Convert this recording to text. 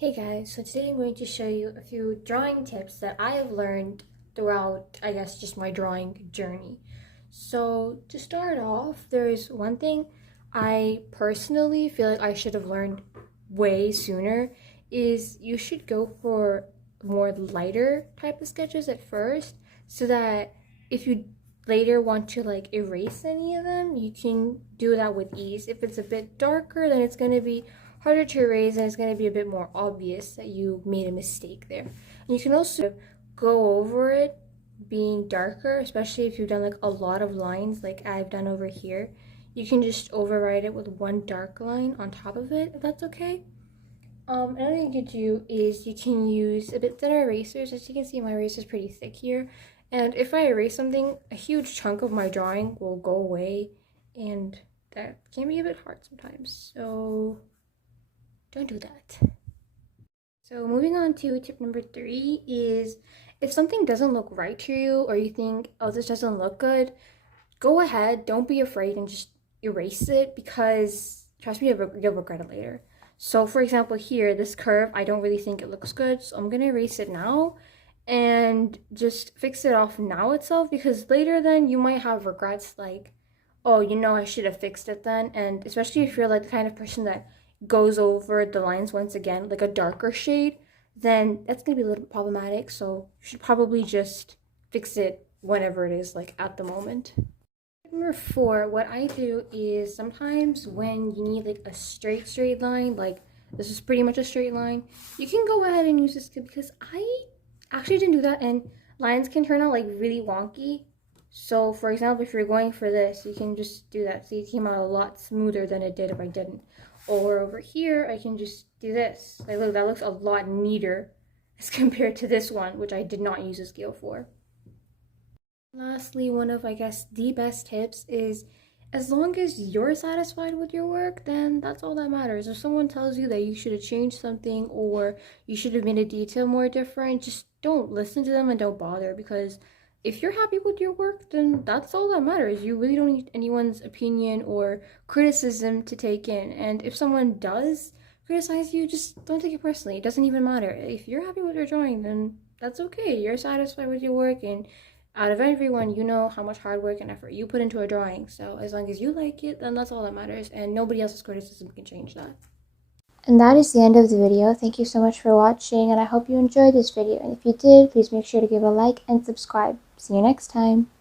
Hey guys, so today I'm going to show you a few drawing tips that I have learned throughout, I guess, just my drawing journey. So to start off, there's one thing I personally feel like I should have learned way sooner is you should go for more lighter type of sketches at first so that if you later want to like erase any of them, you can do that with ease. If it's a bit darker, then it's going to be harder to erase and it's going to be a bit more obvious that you made a mistake there. And you can also go over it being darker, especially if you've done like a lot of lines like I've done over here. You can just override it with one dark line on top of it, if that's okay. Another thing you can do is you can use a bit thinner erasers. As you can see, my eraser is pretty thick here. And if I erase something, a huge chunk of my drawing will go away, and that can be a bit hard sometimes. So don't do that. So moving on to tip number 3 is if something doesn't look right to you or you think, oh, this doesn't look good, go ahead, don't be afraid and just erase it because trust me, you'll regret it later. So for example here, this curve, I don't really think it looks good, so I'm gonna erase it now and just fix it off now itself because later then you might have regrets like, oh, I should have fixed it then. And especially if you're like the kind of person that goes over the lines once again, like a darker shade, then that's gonna be a little bit problematic. So you should probably just fix it whenever it is, like at the moment. Number 4, what I do is sometimes when you need like a straight line, like this is pretty much a straight line, you can go ahead and use this because I actually didn't do that and lines can turn out like really wonky. So for example, if you're going for this, you can just do that. See, it came out a lot smoother than it did if I didn't. Or over here, I can just do this. Like look, that looks a lot neater as compared to this one, which I did not use a scale for. Lastly, one of, I guess, the best tips is as long as you're satisfied with your work, then that's all that matters. If someone tells you that you should have changed something or you should have made a detail more different, just don't listen to them and don't bother because if you're happy with your work, then that's all that matters. You really don't need anyone's opinion or criticism to take in. And if someone does criticize you, just don't take it personally. It doesn't even matter. If you're happy with your drawing, then that's okay. You're satisfied with your work and out of everyone, you know how much hard work and effort you put into a drawing. So as long as you like it, then that's all that matters. And nobody else's criticism can change that. And that is the end of the video. Thank you so much for watching and I hope you enjoyed this video. And if you did, please make sure to give a like and subscribe. See you next time.